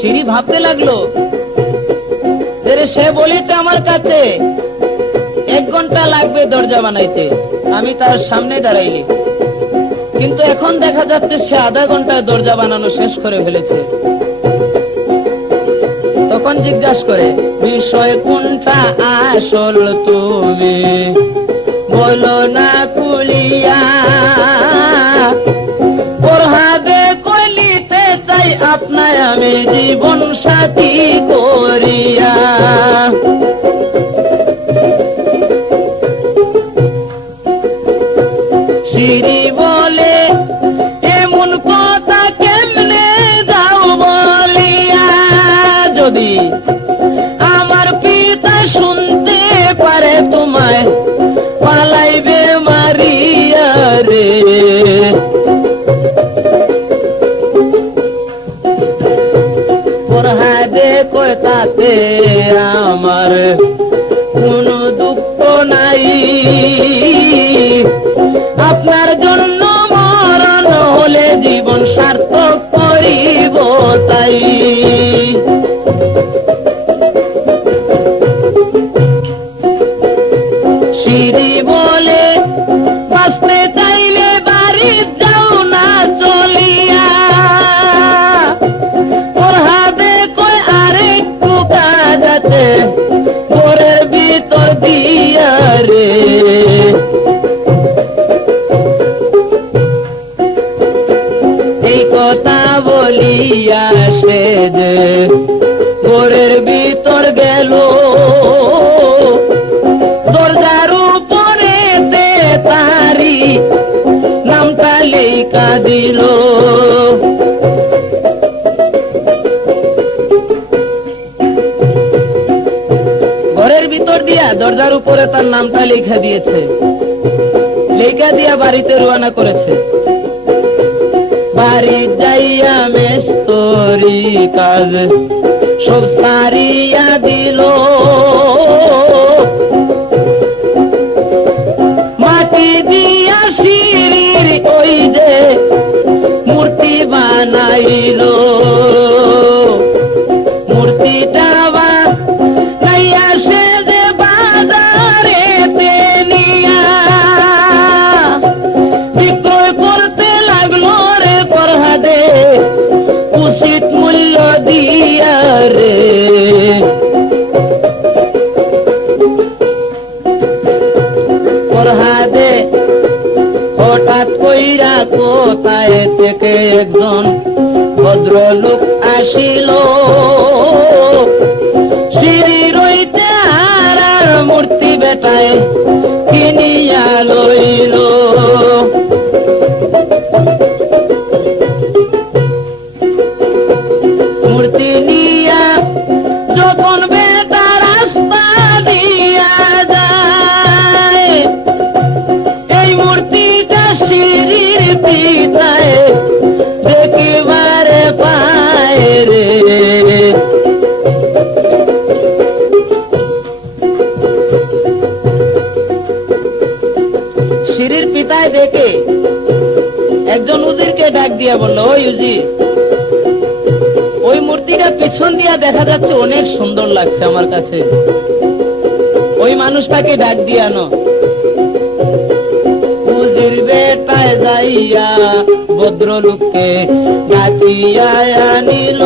সিঁড়ি ভাবতে লাগলো, সে বলেছে আমার কাছে 1 ঘন্টা লাগবে দরজা বানাইতে, আমি তার সামনে দাঁড়াইলি, কিন্তু এখন দেখা যাচ্ছে সে আধা ঘন্টায় দরজা বানানো শেষ করে ফেলেছে। তখন জিজ্ঞাসা করে, বিষয় কোনটা আসল তুমি বলো না কুলিয়া, প্রহাদে কইলিতে চাই আপনায় আমি জীবন সাথী করিয়া। সিঁড়ি বলে, এমন কথা কেমনে যাও বলিয়া, যদি আমার পিতা শুনতে পারে তোমায় পালাইবে মারিয়া রে। প্রহাদে কয় তাতে আমার কোনো দুঃখ নাই, আপনার জন্য মরণ হলে জীবন সার্থক করিব তাই। সিঁড়ি বলে, বাঁচতে চাইলে বাড়ি যাও না চলিয়া, প্রহাদে কয় আরেকটু কাজ আছে ঘরের ভিতর দিয়া রে। এই কথা বলিয়া সে যে ঘরের ভিতর গেল, দরজার উপরে তারি নামটা লেখা দিল। ঘরের ভিতর দিয়া দরজার উপরে তার নামটা লেখা দিয়েছে, লেখা দিয়া বাড়িতে রওনা করেছে। বাড়ি যাইয়া মেস্তরি কাজ সব সারিয়া দিল, মাটি দিয়া সিঁড়ির ওই যে মূর্তি বানাইল, মূর্তিটা বানাইয়া সে যে বাজারেতে নিয়া বিক্রয় করতে লাগলো রে। প্রহাদে উচিত মূল্য দিয়া রে। প্রহাদে হঠাৎ কইরা কোথায় থেকে একজন ভদ্রলোক আসিল, সিঁড়ি রইতে আর মূর্তি বেটায় কিনিয়া লইল। মূর্তি নিয়া যখন বেটা রাস্তা দিয়া যায়, এই মূর্তিটা সিঁড়ির পিতায় দেখিবারে পায় রে। সিঁড়ির পিতায় দেখে একজন উজিরকে ডাক দিয়া বলল, ওই উজির, ওই মূর্তিটা পিছন দিয়া দেখা যাচ্ছে অনেক সুন্দর লাগছে আমার কাছে, ওই মানুষটাকে ডাক দিয়ে আনো। উজির বেটায় যাইয়া ভদ্রলোককে ডাকিয়া আনিল।